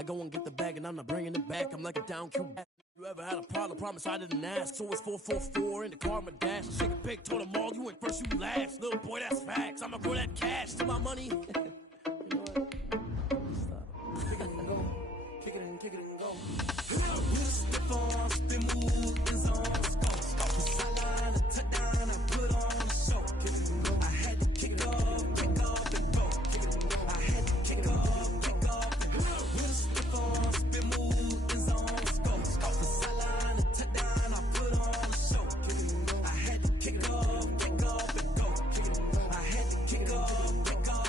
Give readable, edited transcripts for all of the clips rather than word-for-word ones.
I go and get the bag and I'm not bringing it back. I'm like a down cue. You ever had a problem? Promise I didn't ask. So it's 444 in the car, my dash. Shake a big, told them all, you ain't first, you last. Little boy, that's facts. I'ma grow that cash to my money. You know what? Stop. Kick it and go. Kick it and go. With a stiff on, spin move, is on. Sideline, a touchdown, I put on a show. Kick it and go. I had to kick off and go. Kick it and go. I had to kick off and go. With a stiff on, spin move, is on. Sideline, a touchdown, I put on a show. Kick it and go. I had to kick off and go. Kick it and go. I had to kick off and go.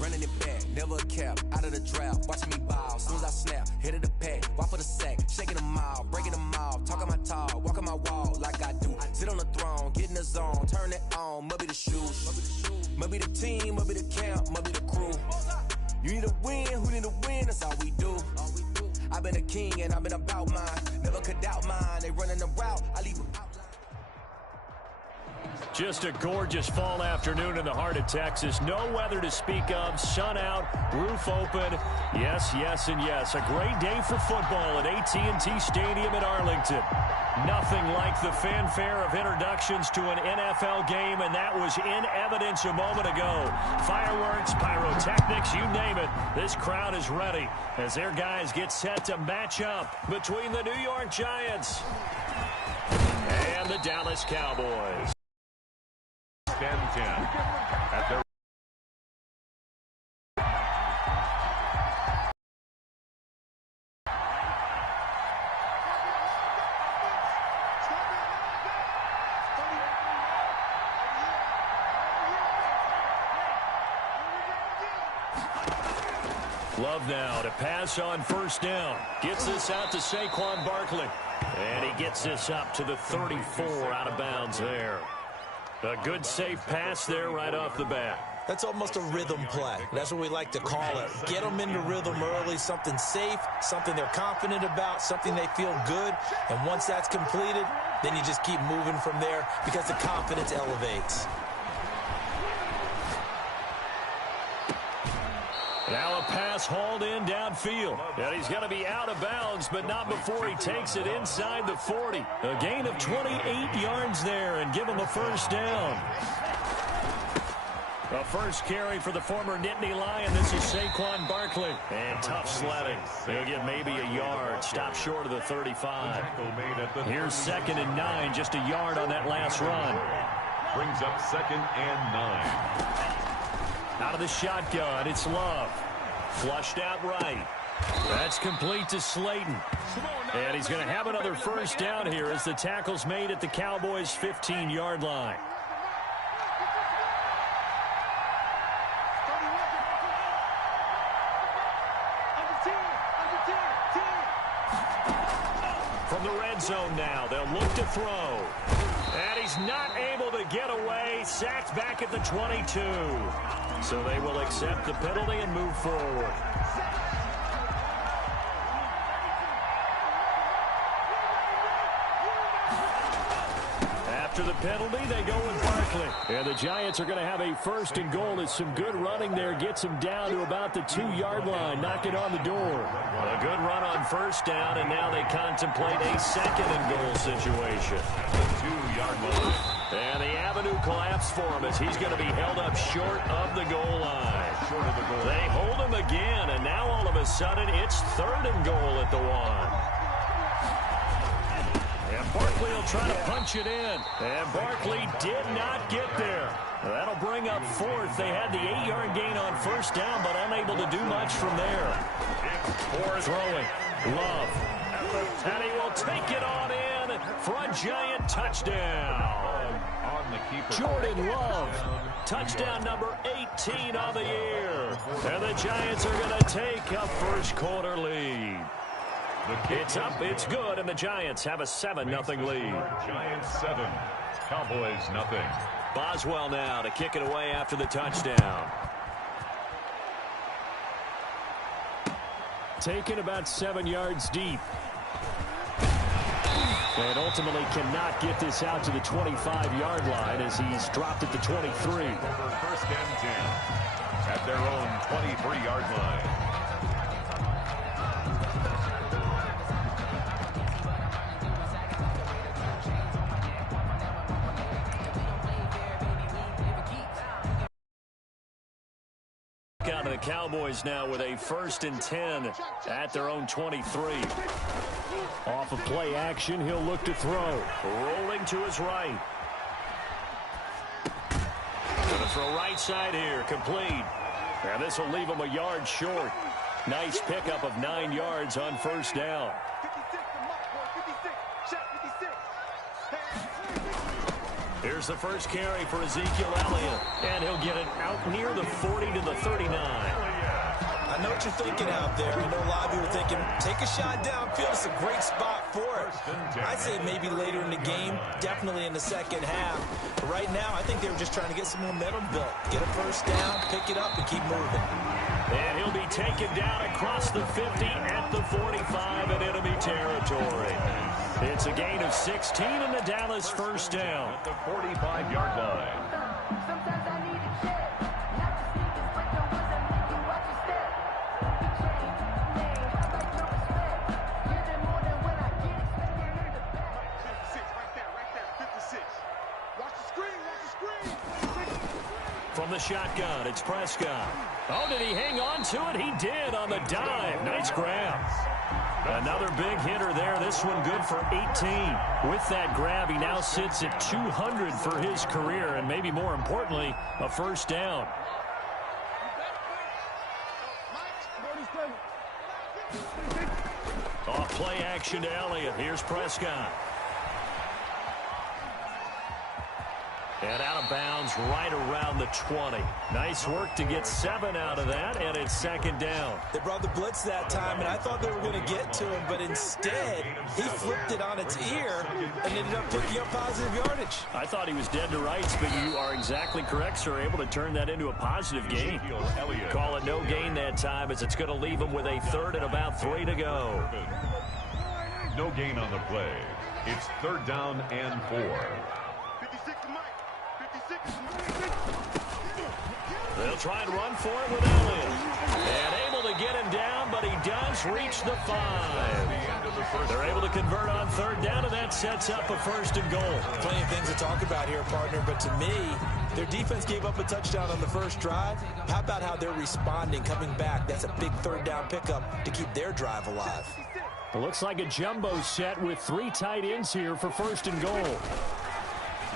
Running it back, never a cap, out of the draft, watching me bow, soon as I snap, hit of the pack, walk for the sack, shaking them out, breaking them out, talking my talk, walking my wall like I do, sit on the throne, get in the zone, turn it on, must be the shoes, must be the team, must be the camp, must be the crew, you need a win, who need a win, that's all we do, I've been a king and I've been about mine, never could doubt mine, they running the route, I leave them out. Just a gorgeous fall afternoon in the heart of Texas. No weather to speak of. Sun out, roof open. Yes, yes, and yes. A great day for football at AT&T Stadium in Arlington. Nothing like the fanfare of introductions to an NFL game, and that was in evidence a moment ago. Fireworks, pyrotechnics, you name it. This crowd is ready as their guys get set to match up between the New York Giants and the Dallas Cowboys. 10-10 at their Love now to pass on first down. Gets this out to Saquon Barkley. And he gets this up to the 34 out of bounds there. A good safe pass there right off the bat. That's almost a rhythm play. That's what we like to call it. Get them into rhythm early, something safe, something they're confident about, something they feel good. And once that's completed, then you just keep moving from there because the confidence elevates. Now a pass hauled in downfield. And he's going to be out of bounds, but not before he takes it inside the 40. A gain of 28 yards there and give him a first down. A first carry for the former Nittany Lion. This is Saquon Barkley. And tough sledding. He'll get maybe a yard. Stop short of the 35. Here's 2nd and 9. Just a yard on that last run. brings up 2nd and 9. Out of the shotgun, it's Love. Flushed out right. That's complete to Slayton. And he's going to have another first down here as the tackle's made at the Cowboys' 15-yard line. From the red zone now, they'll look to throw. And he's not able to get away. Sacked back at the 22. So they will accept the penalty and move forward. After the penalty, they go with Barkley. And the Giants are going to have a 1st and goal as some good running there gets him down to about the 2-yard line. Knock it on the door. A good run on first down, and now they contemplate a 2nd and goal situation. The 2-yard line. And the avenue collapsed for him as he's going to be held up short of the goal line. Short of the goal. They hold him again, and now all of a sudden it's 3rd and goal at the 1. And Barkley will try to punch it in. And Barkley did not get there. That'll bring up 4th. They had the 8-yard gain on first down, but unable to do much from there. Throwing. Love. And he will take it on in for a Giant touchdown. On the keeper. Jordan Love. Touchdown number 18 on the year. And the Giants are going to take a first quarter lead. It's up, it's good, and the Giants have a 7-0 lead. Giants 7, Cowboys nothing. Boswell now to kick it away after the touchdown. Taken about 7 yards deep. And ultimately cannot get this out to the 25-yard line as he's dropped at the 23. Over 1st and 10 at their own 23-yard line. Cowboys now with a 1st and 10 at their own 23. Off of play action, he'll look to throw. Rolling to his right. Going to throw right side here, complete. And this will leave him a yard short. Nice pickup of 9 yards on 1st down. Here's the first carry for Ezekiel Elliott. And he'll get it out near the 40 to the 39. I know what you're thinking out there. I know a lot of you are thinking, take a shot downfield. It's a great spot for it. I'd say maybe later in the game, definitely in the second half. But right now, I think they were just trying to get some momentum built. Get a 1st down, pick it up, and keep moving. And he'll be taken down across the 50 at the 45 in enemy territory. It's a gain of 16 in the Dallas 1st down. At the 45-yard line. Sometimes I need a check, not just sneakers, but the ones that make you watch your step. Don't be changed, man, I like your respect. Give them more than what I get, expect to hear the back. 56, right there, 56. Watch the screen, watch the screen. From the shotgun, it's Prescott. Oh, did he hang on to it? He did on the dive. Nice grab. Another big hitter there. This one good for 18. With that grab, he now sits at 200 for his career, and maybe more importantly, a 1st down. Off play action to Elliott. Here's Prescott. And out of bounds right around the 20. Nice work to get 7 out of that, and it's 2nd down. They brought the blitz that time, and I thought they were going to get to him, but instead, he flipped it on its ear and ended up picking up positive yardage. I thought he was dead to rights, but you are exactly correct, sir. Able to turn that into a positive gain. Call it no gain that time, as it's going to leave him with a 3rd and about 3 to go. No gain on the play. It's 3rd down and 4. 56 to Mike. 56. They'll try and run for it with Elliott. And able to get him down, but he does reach the 5. They're able to convert on 3rd down, and that sets up a 1st and goal. Plenty of things to talk about here, partner, but to me, their defense gave up a touchdown on the 1st drive. How about how they're responding, coming back? That's a big 3rd down pickup to keep their drive alive. It looks like a jumbo set with 3 tight ends here for 1st and goal.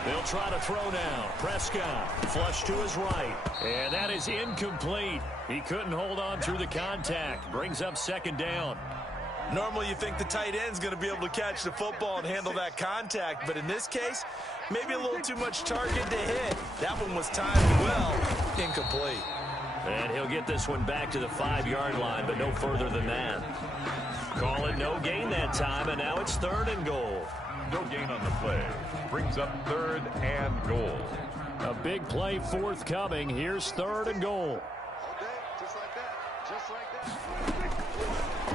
They'll try to throw now. Prescott, flush to his right. And that is incomplete. He couldn't hold on through the contact. Brings up 2nd down. Normally you think the tight end's going to be able to catch the football and handle that contact, but in this case, maybe a little too much target to hit. That one was timed well. Incomplete. And he'll get this one back to the 5-yard line, but no further than that. Call it no gain that time, and now it's 3rd and goal. No gain on the play. Brings up 3rd and goal. A big play forthcoming. Here's 3rd and goal. Okay, just like that. Just like that.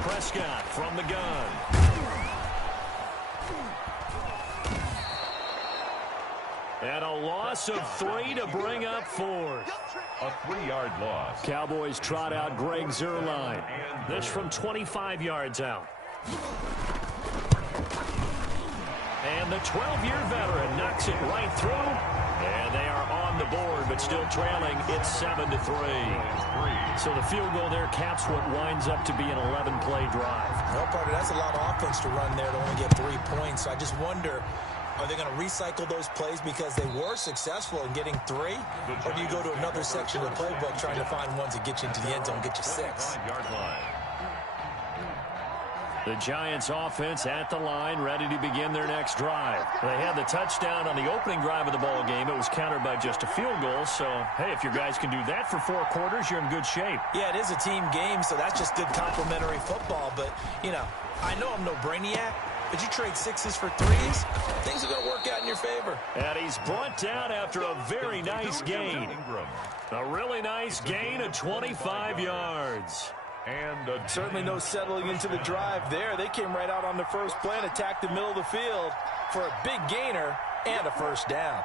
Prescott from the gun. And a loss of 3 to bring up 4th. A 3-yard loss. Cowboys trot out Greg Zuerlein. This from 25 yards out. And the 12-year veteran knocks it right through. And they are on the board, but still trailing. It's 7-3. So the field goal there caps what winds up to be an 11-play drive. Well, partner, that's a lot of offense to run there to only get 3 points. So I just wonder, are they going to recycle those plays because they were successful in getting 3? Or do you go to another section of the playbook trying to find ones that get you into the end zone and get you 6? 5-yard line. The Giants offense at the line, ready to begin their next drive. They had the touchdown on the opening drive of the ball game. It was countered by just a field goal. So, hey, if your guys can do that for 4 quarters, you're in good shape. Yeah, it is a team game, so that's just good complimentary football. But, you know, I know I'm no brainiac, but you trade 6s for 3s, things are going to work out in your favor. And he's brought down after a very nice gain. A really nice gain of 25 yards. And certainly no settling into the drive there. They came right out on the first play and attacked the middle of the field for a big gainer and a 1st down.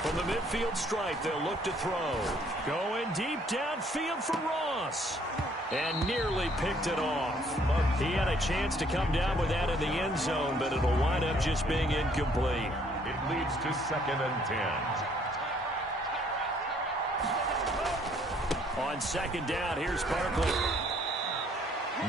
From the midfield stripe, they'll look to throw. Going deep downfield for Ross. And nearly picked it off. He had a chance to come down with that in the end zone, but it'll wind up just being incomplete. it leads to 2nd and 10. on second down. Here's Barkley.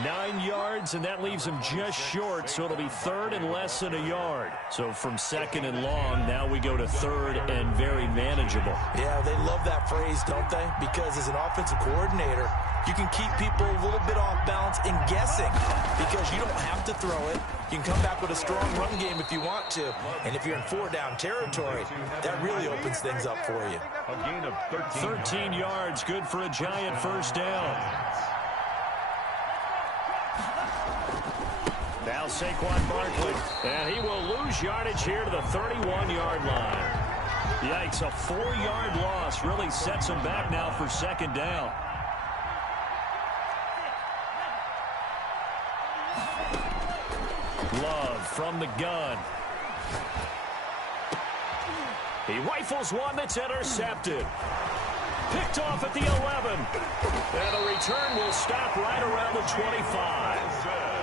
9 yards, and that leaves him just short, so it'll be third and less than a yard. So from second and long, now we go to third and very manageable. Yeah, they love that phrase, don't they? Because as an offensive coordinator, you can keep people a little bit off balance and guessing because you don't have to throw it. You can come back with a strong run game if you want to. And if you're in 4-down territory, that really opens things up for you. A gain of 13 yards, good for a Giant first down. Now Saquon Barkley, and he will lose yardage here to the 31-yard line. Yikes, a 4-yard loss really sets him back now for second down. Love from the gun. He rifles one that's intercepted. Picked off at the 11. And the return will stop right around the 25.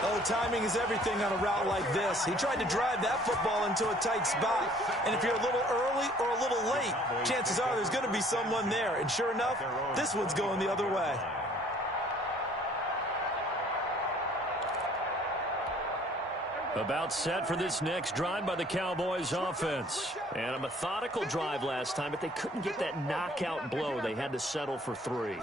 Oh, timing is everything on a route like this. He tried to drive that football into a tight spot. And if you're a little early or a little late, chances are there's going to be someone there. And sure enough, this one's going the other way. About set for this next drive by the Cowboys offense. And a methodical drive last time, but they couldn't get that knockout blow. They had to settle for 3.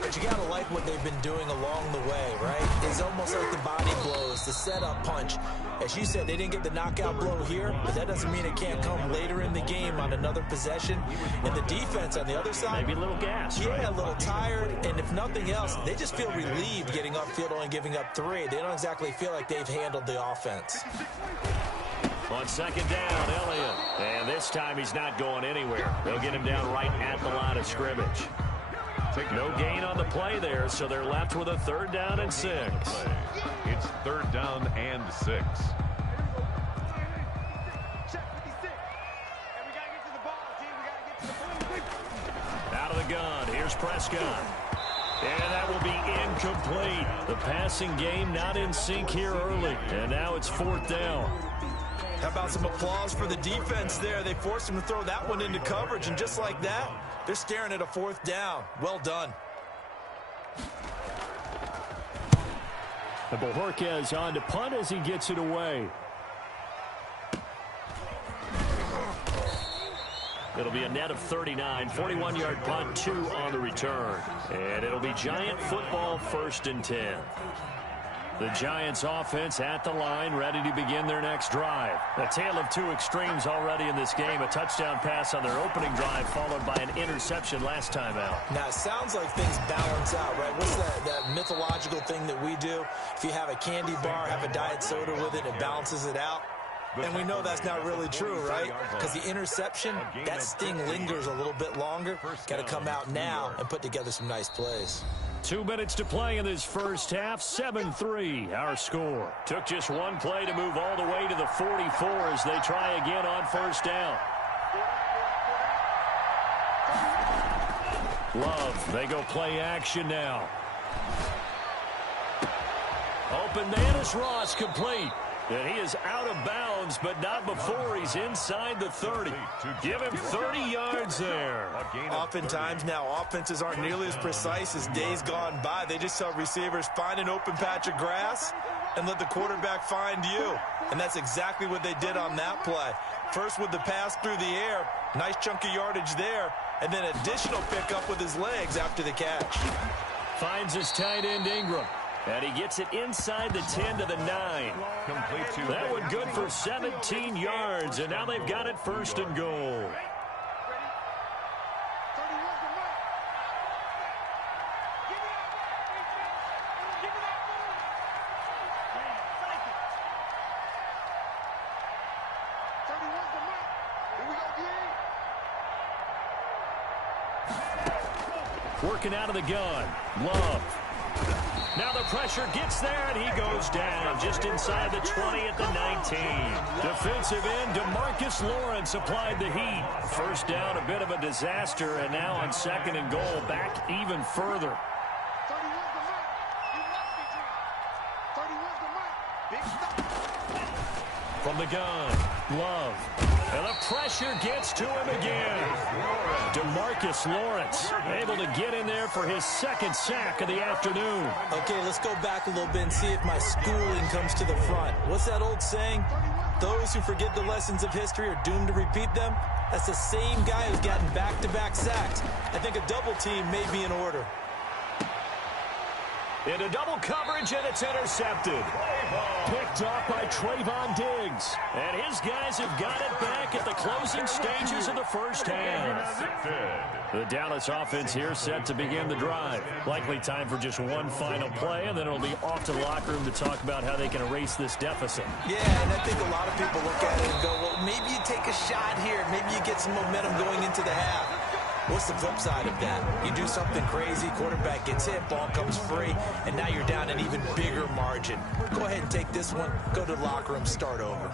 But you got to like what they've been doing along the way, right? It's almost like the body blows, the setup punch. As you said, they didn't get the knockout blow here, but that doesn't mean it can't come later in the game on another possession. And the defense on the other side, maybe a little gas, yeah, right? A little tired. And if nothing else, they just feel relieved getting upfield, only giving up 3. They don't exactly feel like they've handled the offense. On second down, Elliott. And this time he's not going anywhere. They'll get him down right at the line of scrimmage. No gain on the play there, so they're left with a 3rd down and 6. It's 3rd down and 6. Out of the gun, here's Prescott. And that will be incomplete. The passing game not in sync here early. And now it's 4th down. How about some applause for the defense there? They forced him to throw that one into coverage, and just like that, they're staring at a 4th down. Well done. The Bojorquez on to punt as he gets it away. It'll be a net of 39, 41-yard punt, 2 on the return. And it'll be Giant football, 1st and 10. The Giants offense at the line, ready to begin their next drive. A tale of 2 extremes already in this game. A touchdown pass on their opening drive, followed by an interception last time out. Now, it sounds like things balance out, right? What's that mythological thing that we do? If you have a candy bar, have a diet soda with it, it balances it out. And we know that's not really true, right? Because the interception, that sting lingers a little bit longer. Got to come out now and put together some nice plays. 2 minutes to play in this first half. 7-3 our score. Took just 1 play to move all the way to the 44 as they try again on 1st down. Love, they go play action now. Open man is Ross, complete. And he is out of bounds, but not before he's inside the 30. Give him 30 yards there. Oftentimes now, offenses aren't nearly as precise as days gone by. They just tell receivers, find an open patch of grass and let the quarterback find you. And that's exactly what they did on that play. First with the pass through the air, nice chunk of yardage there, and then additional pickup with his legs after the catch. Finds his tight end Ingram. And he gets it inside the 10 to the 9. That one good for 17 yards, and now they've got it 1st and goal. Working out of the gun. Love. Now the pressure gets there, and he goes down just inside the 20 at the 19. Defensive end DeMarcus Lawrence applied the heat. 1st down, a bit of a disaster, and now on 2nd and goal, back even further. From the gun, Love. And the pressure gets to him again. DeMarcus Lawrence able to get in there for his second sack of the afternoon. Okay, let's go back a little bit and see if my schooling comes to the front. What's that old saying? Those who forget the lessons of history are doomed to repeat them. That's the same guy who's gotten back-to-back sacks. I think a double team may be in order. Into double coverage, and it's intercepted. Picked off by Trayvon Diggs. And his guys have got it back at the closing stages of the first half. The Dallas offense here set to begin the drive. Likely time for just one final play, and then it'll be off to the locker room to talk about how they can erase this deficit. Yeah, and I think a lot of people look at it and go, well, maybe you take a shot here. Maybe you get some momentum going into the half. What's the flip side of that? You do something crazy, quarterback gets hit, ball comes free, and now you're down an even bigger margin. Go ahead and take this one, go to the locker room, start over.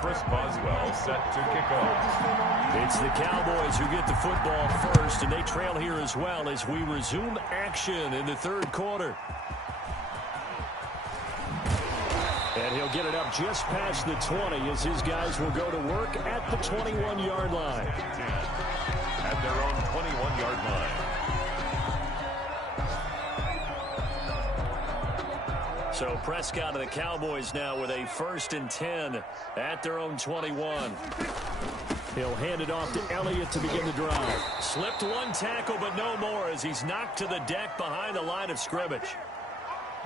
Chris Boswell set to kick off. It's the Cowboys who get the football first, and they trail here as well as we resume action in the third quarter. And he'll get it up just past the 20 as his guys will go to work at the 21-yard line. At their own 21-yard line. So Prescott and the Cowboys now with a 1st and 10 at their own 21. He'll hand it off to Elliott to begin the drive. Slipped one tackle, but no more as he's knocked to the deck behind the line of scrimmage.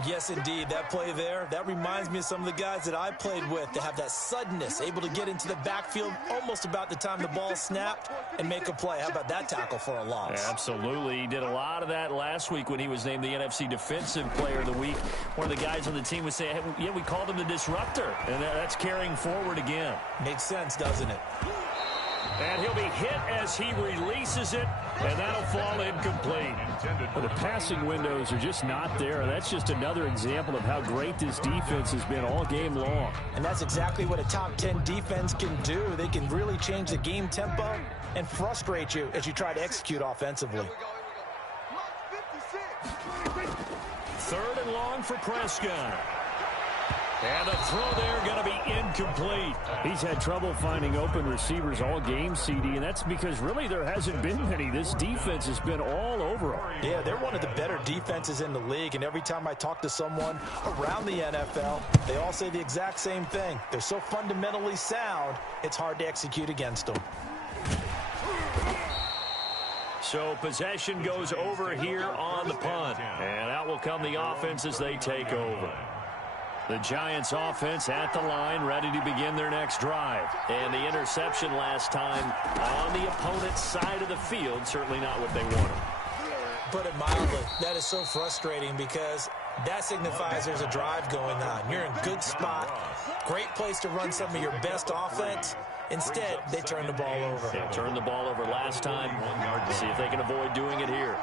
Yes, indeed. That play there, that reminds me of some of the guys that I played with. They have that suddenness, able to get into the backfield almost about the time the ball snapped and make a play. How about that tackle for a loss? Absolutely. He did a lot of that last week when he was named the NFC Defensive Player of the Week. One of the guys on the team would say, hey, yeah, we called him the disruptor. And that's carrying forward again. Makes sense, doesn't it? And he'll be hit as he releases it, and that'll fall incomplete. Well, the passing windows are just not there. That's just another example of how great this defense has been all game long. And that's exactly what a top 10 defense can do. They can really change the game tempo and frustrate you as you try to execute offensively. 3rd and long for Prescott. And the throw there going to be incomplete. He's had trouble finding open receivers all game, CD, and that's because really there hasn't been many. This defense has been all over them. Yeah, they're one of the better defenses in the league, and every time I talk to someone around the NFL, they all say the exact same thing. They're so fundamentally sound, it's hard to execute against them. So possession goes over here on the punt, and out will come the offense as they take over. The Giants offense at the line, ready to begin their next drive. And the interception last time on the opponent's side of the field, certainly not what they wanted. Put it mildly, that is so frustrating because that signifies there's a drive going on. You're in a good spot, great place to run some of your best offense. Instead, they turn the ball over. Yeah, turned the ball over last time. See if they can avoid doing it here.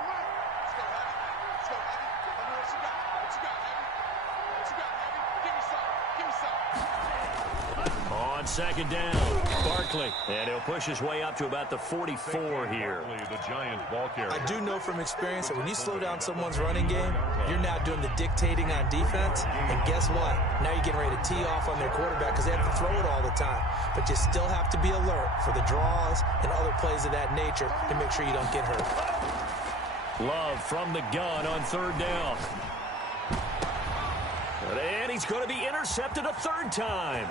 On 2nd down, Barkley. And he'll push his way up to about the 44 here. The Giants ball carrier. I do know from experience that when you slow down someone's running game, you're now doing the dictating on defense. And guess what? Now you're getting ready to tee off on their quarterback because they have to throw it all the time. But you still have to be alert for the draws and other plays of that nature to make sure you don't get hurt. Love from the gun on 3rd down. And he's going to be intercepted a 3rd time.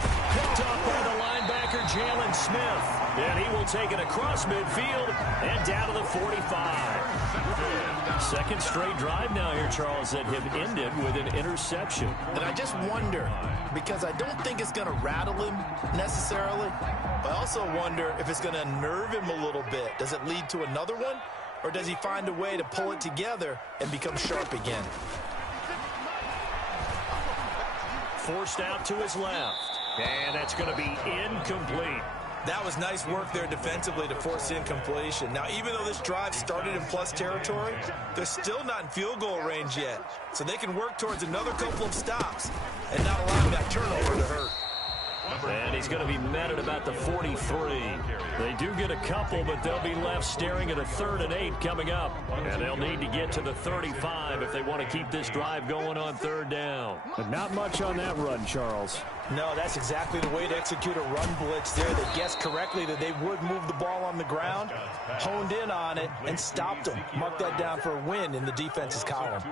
Picked off by the linebacker, Jalen Smith. And he will take it across midfield and down to the 45. 2nd straight drive now here, Charles, that have ended with an interception. And I just wonder, because I don't think it's going to rattle him necessarily, but I also wonder if it's going to unnerve him a little bit. Does it lead to another one? Or does he find a way to pull it together and become sharp again? Forced out to his left. And that's going to be incomplete. That was nice work there defensively to force incompletion. Now, even though this drive started in plus territory, they're still not in field goal range yet. So they can work towards another couple of stops and not allow that turnover to hurt. And he's going to be met at about the 43. They do get a couple, but they'll be left staring at a 3rd and 8 coming up. And they'll need to get to the 35 if they want to keep this drive going on 3rd down. But not much on that run, Charles. No, that's exactly the way to execute a run blitz there. They guessed correctly that they would move the ball on the ground, honed in on it, and stopped them. Mark that down for a win in the defense's column.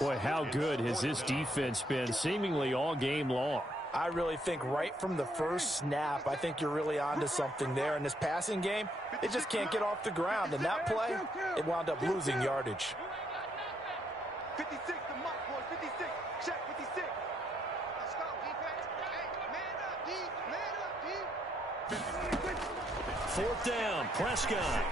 Boy, how good has this defense been seemingly all game long? I really think right from the first snap, I think you're really onto something there. In this passing game, they just can't get off the ground. And that play, it wound up losing yardage. 56, the mark, boys. 56. Check 56. Let's go, defense. Hey, man up, D. Man up, D. 4th down, Prescott.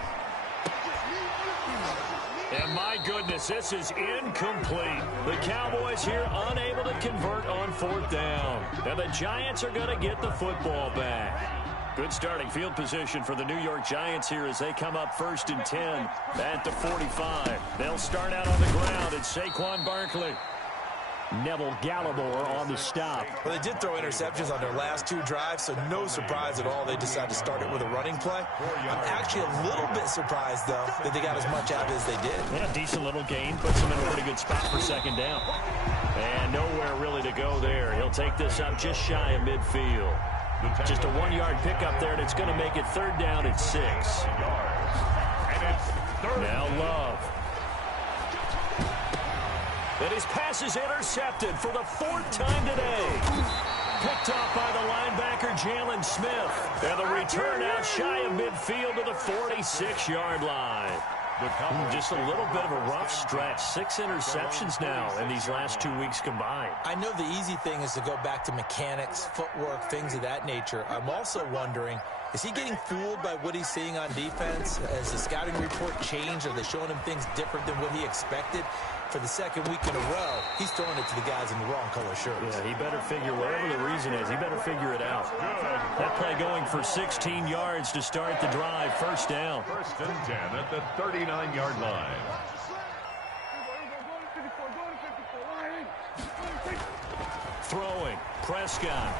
And my goodness, this is incomplete. The Cowboys here unable to convert on 4th down. And the Giants are going to get the football back. Good starting field position for the New York Giants here as they come up 1st and 10 at the 45. They'll start out on the ground. It's Saquon Barkley. Neville Gallimore on the stop. Well, they did throw interceptions on their last 2 drives, so no surprise at all they decided to start it with a running play. I'm actually a little bit surprised, though, that they got as much out as they did. Yeah, decent little gain. Puts them in a pretty good spot for 2nd down. And nowhere really to go there. He'll take this up just shy of midfield. Just a 1-yard pickup there, and it's going to make it 3rd down at 6. Now Love. And his pass is intercepted for the 4th time today. Picked off by the linebacker, Jalen Smith. And the return out shy of midfield to the 46-yard line. Just a little bit of a rough stretch. 6 interceptions now in these last 2 weeks combined. I know the easy thing is to go back to mechanics, footwork, things of that nature. I'm also wondering, is he getting fooled by what he's seeing on defense? Has the scouting report changed? Are they showing him things different than what he expected? For the 2nd week in a row, he's throwing it to the guys in the wrong color shirts. Yeah, he better figure, whatever the reason is, he better figure it out. That play going for 16 yards to start the drive. 1st down. 1st and 10 at the 39-yard line. Throwing, Prescott.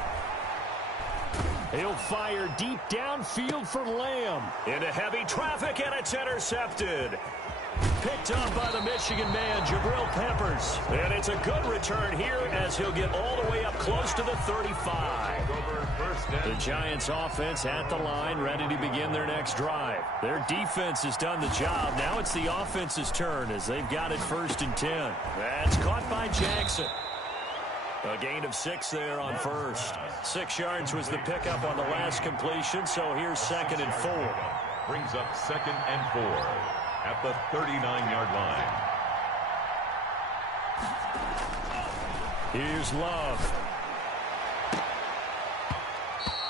He'll fire deep downfield for Lamb. Into heavy traffic, and it's intercepted. Picked up by the Michigan man, Jabril Peppers. And it's a good return here as he'll get all the way up close to the 35. The Giants offense at the line, ready to begin their next drive. Their defense has done the job. Now it's the offense's turn as they've got it 1st and 10. That's caught by Jackson. A gain of 6 there on 1st. 6 yards was the pickup on the last completion, so here's 2nd and 4. Brings up 2nd and 4. At the 39-yard line. Here's Love.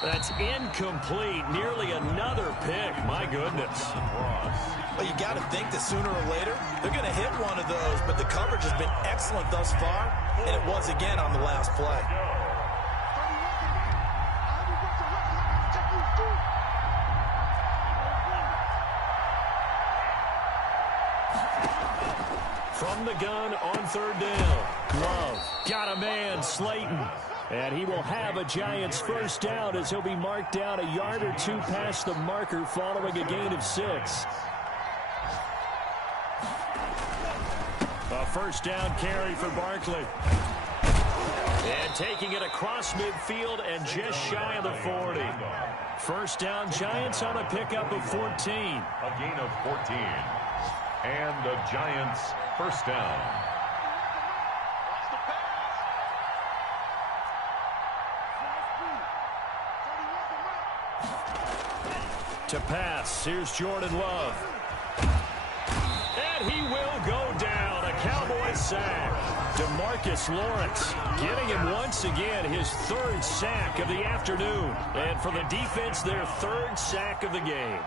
That's incomplete. Nearly another pick. My goodness. Well, you got to think that sooner or later, they're going to hit one of those, but the coverage has been excellent thus far, and it was again on the last play. From the gun on 3rd down. Love got a man, Slayton. And he will have a Giants 1st down as he'll be marked down a yard or 2 past the marker following a gain of 6. A 1st down carry for Barkley. And taking it across midfield and just shy of the 40. 1st down, Giants on a pickup of 14. A gain of 14. And the Giants 1st down. To pass, here's Jordan Love. And he will go down. A Cowboys sack. DeMarcus Lawrence getting him once again his 3rd sack of the afternoon. And for the defense, their 3rd sack of the game.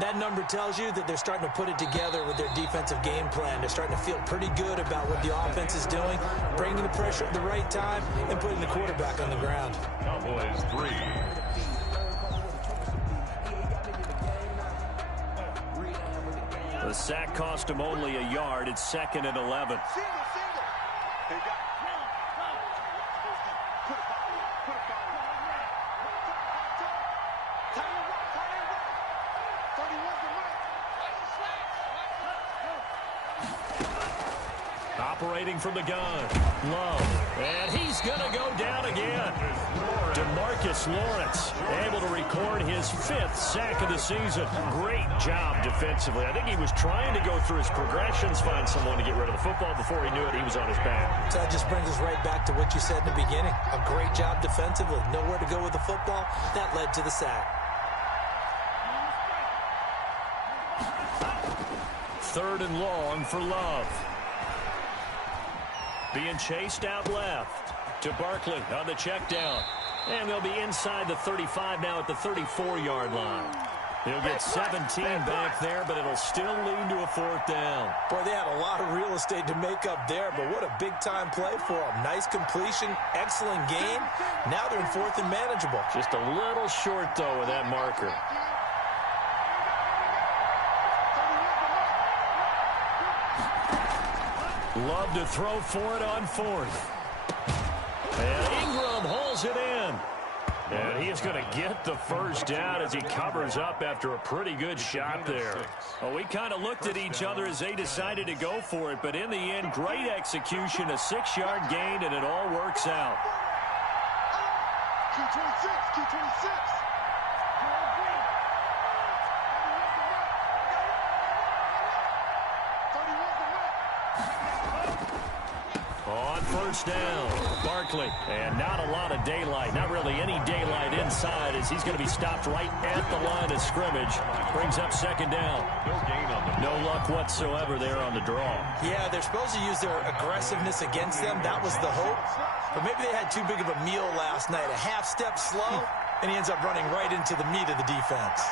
That number tells you that they're starting to put it together with their defensive game plan. They're starting to feel pretty good about what the offense is doing, bringing the pressure at the right time, and putting the quarterback on the ground. Cowboys 3. The sack cost him only a yard. It's 2nd and 11. Operating from the gun. Love. And he's going to go down again. DeMarcus Lawrence able to record his 5th sack of the season. Great job defensively. I think he was trying to go through his progressions, find someone to get rid of the football. Before he knew it, he was on his back. So that just brings us right back to what you said in the beginning. A great job defensively. Nowhere to go with the football. That led to the sack. 3rd and long for Love. Being chased out left to Barkley on the check down. And they'll be inside the 35 now at the 34-yard line. He'll get 17 back there, but it'll still lead to a 4th down. Boy, they had a lot of real estate to make up there, but what a big-time play for them. Nice completion, excellent game. Now they're in 4th and manageable. Just a little short, though, with that marker. Love to throw for it on 4th. And Ingram hauls it in. And he is going to get the 1st down as he covers up after a pretty good shot there. Well, we kind of looked at each other as they decided to go for it, but in the end, great execution, a 6-yard gain, and it all works out. Q26, Q26. On 1st down, Barkley, and not a lot of daylight, not really any daylight inside as he's going to be stopped right at the line of scrimmage. Brings up 2nd down. No luck whatsoever there on the draw. Yeah, they're supposed to use their aggressiveness against them. That was the hope. But maybe they had too big of a meal last night. A half step slow, and he ends up running right into the meat of the defense.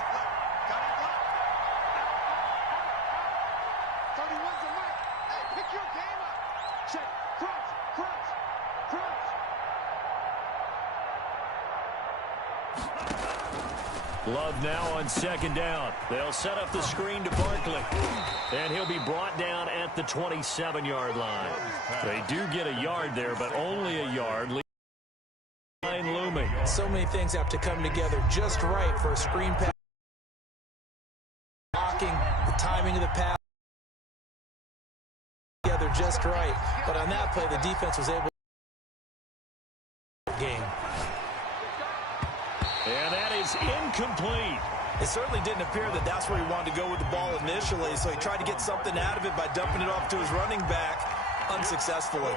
Love now on 2nd down. They'll set up the screen to Barkley. And he'll be brought down at the 27-yard line. They do get a yard there, but only a yard. Line looming. So many things have to come together just right for a screen pass. Blocking, the timing of the pass. Together just right. But on that play, the defense was able to game. And that is incomplete. It certainly didn't appear that that's where he wanted to go with the ball initially, so he tried to get something out of it by dumping it off to his running back unsuccessfully.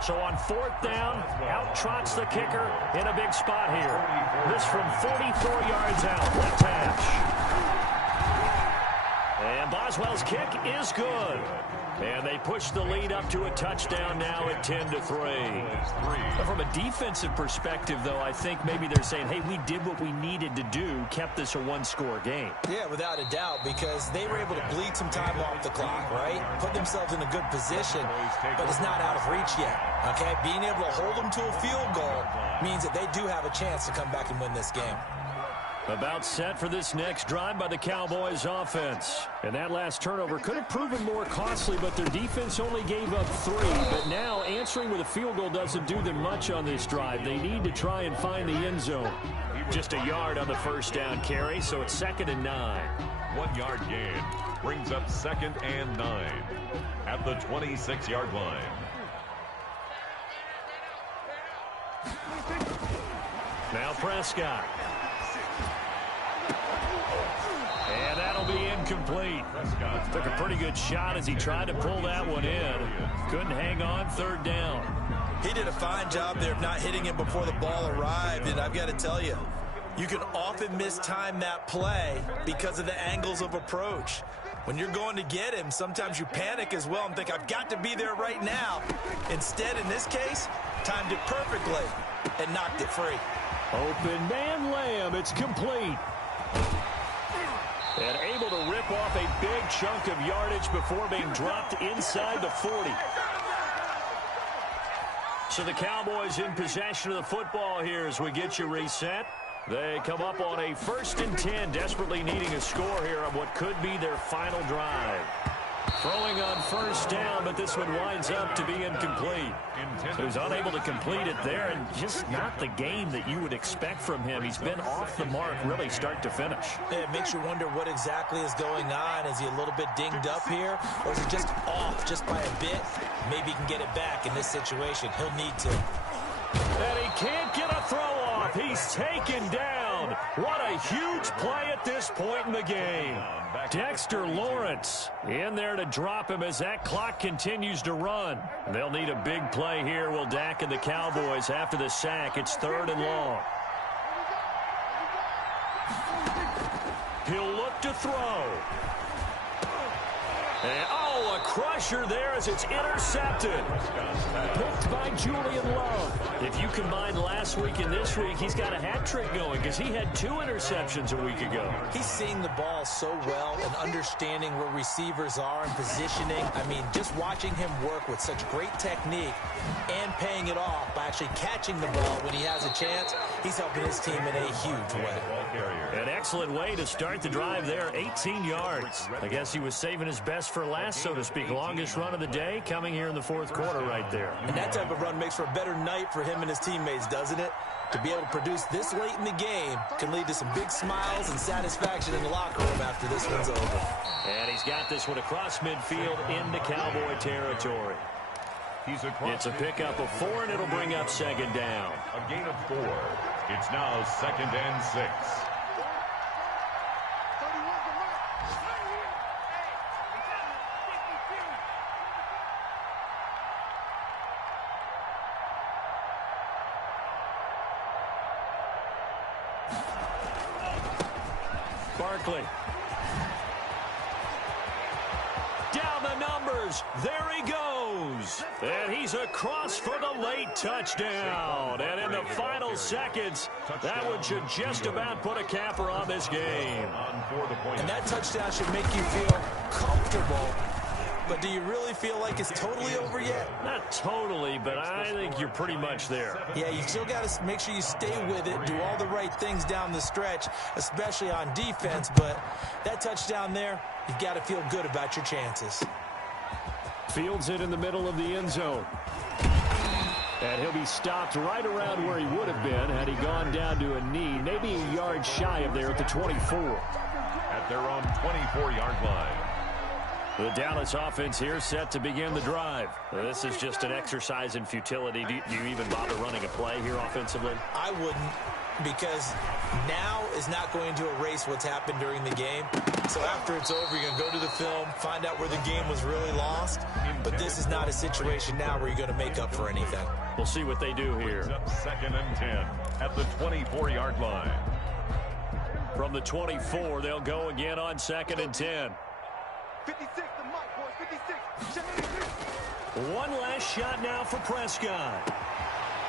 So on 4th down, out trots the kicker in a big spot here. This from 44 yards out, left hash. And Boswell's kick is good. And they push the lead up to a touchdown now at 10-3. But from a defensive perspective, though, I think maybe they're saying, hey, we did what we needed to do, kept this a 1-score game. Yeah, without a doubt, because they were able to bleed some time off the clock, right? Put themselves in a good position, but it's not out of reach yet, okay? Being able to hold them to a field goal means that they do have a chance to come back and win this game. About set for this next drive by the Cowboys offense. And that last turnover could have proven more costly, but their defense only gave up 3. But now answering with a field goal doesn't do them much on this drive. They need to try and find the end zone. Just a yard on the 1st down carry, so it's 2nd and 9. 1-yard gain brings up 2nd and 9 at the 26-yard line. Now Prescott. And that'll be incomplete. Took a pretty good shot as he tried to pull that one in. Couldn't hang on 3rd down. He did a fine job there of not hitting him before the ball arrived, and I've got to tell you, you can often mistime that play because of the angles of approach. When you're going to get him, sometimes you panic as well and think, I've got to be there right now. Instead, in this case, timed it perfectly and knocked it free. Open man Lamb, it's complete. And able to rip off a big chunk of yardage before being dropped inside the 40. So the Cowboys in possession of the football here as we get you reset. They come up on a 1st and 10, desperately needing a score here on what could be their final drive. Throwing on first down, but this one winds up to be incomplete. So he's unable to complete it there, and just not the game that you would expect from him. He's been off the mark really start to finish. Yeah, it makes you wonder what exactly is going on. Is he a little bit dinged up here, or is he just off just by a bit? Maybe he can get it back in this situation. He'll need to. And he can't get a throw off. He's taken down. What a huge play at this point in the game. Dexter Lawrence in there to drop him as that clock continues to run. They'll need a big play here, will Dak and the Cowboys after the sack. It's 3rd and long. He'll look to throw. And, oh, a crusher there as it's intercepted. Picked by Julian Love. If you combine last week and this week, he's got a hat trick going because he had 2 interceptions a week ago. He's seeing the ball so well and understanding where receivers are and positioning. I mean, just watching him work with such great technique and paying it off by actually catching the ball when he has a chance, he's helping his team in a huge way. An excellent way to start the drive there, 18 yards. I guess he was saving his best for last, so to speak. Longest run of the day coming here in the 4th quarter right there. And that type of run makes for a better night for him and his teammates, doesn't it? To be able to produce this late in the game can lead to some big smiles and satisfaction in the locker room after this one's over. And he's got this one across midfield into Cowboy territory. It's a pickup of 4, and it'll bring up 2nd down. A gain of 4. It's now 2nd and 6. Barkley. Down the numbers. There he goes. And he's across for the late touchdown. And in the final seconds, that one should just about put a capper on this game. And that touchdown should make you feel comfortable. But do you really feel like it's totally over yet? Not totally, but I think you're pretty much there. Yeah, you still got to make sure you stay with it, do all the right things down the stretch, especially on defense. But that touchdown there, you've got to feel good about your chances. Fields it in the middle of the end zone. And he'll be stopped right around where he would have been had he gone down to a knee, maybe a yard shy of there at the 24. At their own 24-yard line. The Dallas offense here set to begin the drive. This is just an exercise in futility. Do you even bother running a play here offensively? I wouldn't, because now is not going to erase what's happened during the game. So after it's over, you're going to go to the film, find out where the game was really lost. But this is not a situation now where you're going to make up for anything. We'll see what they do here. 2nd and 10 at the 24-yard line. From the 24, they'll go again on 2nd and 10. 56, the mark, boys, 56. One last shot now for Prescott.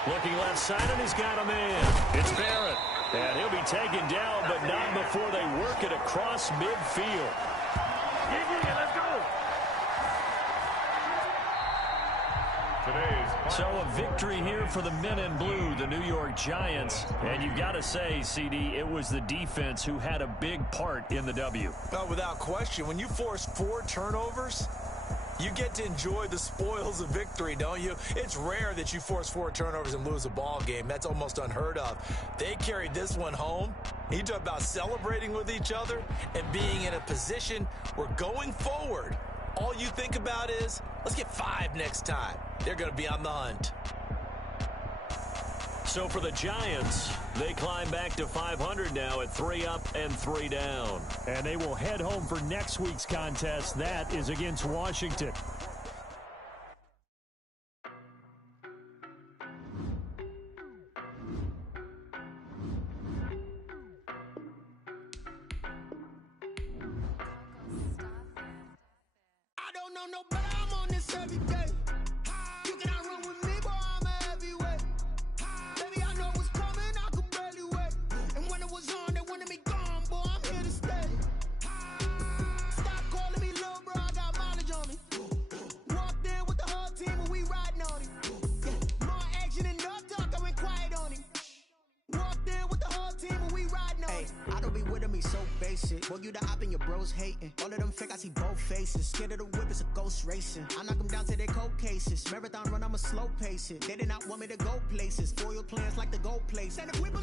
Looking left side, and he's got a man. It's Barrett. And he'll be taken down, but not before they work it across midfield. Let's go. So a victory here for the men in blue, the New York Giants. And you've got to say, CD, it was the defense who had a big part in the W. Well, without question, when you force 4 turnovers, you get to enjoy the spoils of victory, don't you? It's rare that you force 4 turnovers and lose a ball game. That's almost unheard of. They carried this one home. You talk about celebrating with each other and being in a position where going forward, all you think about is, let's get 5 next time. They're going to be on the hunt. So for the Giants, they climb back to 500 now at 3 up and 3 down. And they will head home for next week's contest. That is against Washington. I don't know no better, I'm on this every day. You cannot run with me, boy, I'm a heavyweight. Baby, I know what's coming, I could barely wait. And when it was on, they wanted me gone, boy, I'm here to stay. Stop calling me little bro, I got mileage on me. Walked in with the whole team and we riding on him. Yeah, more action and no talk, I went quiet on him. Walked in with the whole team and we riding on him. Hey, I don't be with me so basic. Boy, you the op and your bros hating. All of them fake, I see both faces. Scared of the whip, it's a ghost racing. I knock them down to their cold cases. Marathon run, I'ma slow pace it. They did not want me to go places. Foil plans like the gold place. And if we believe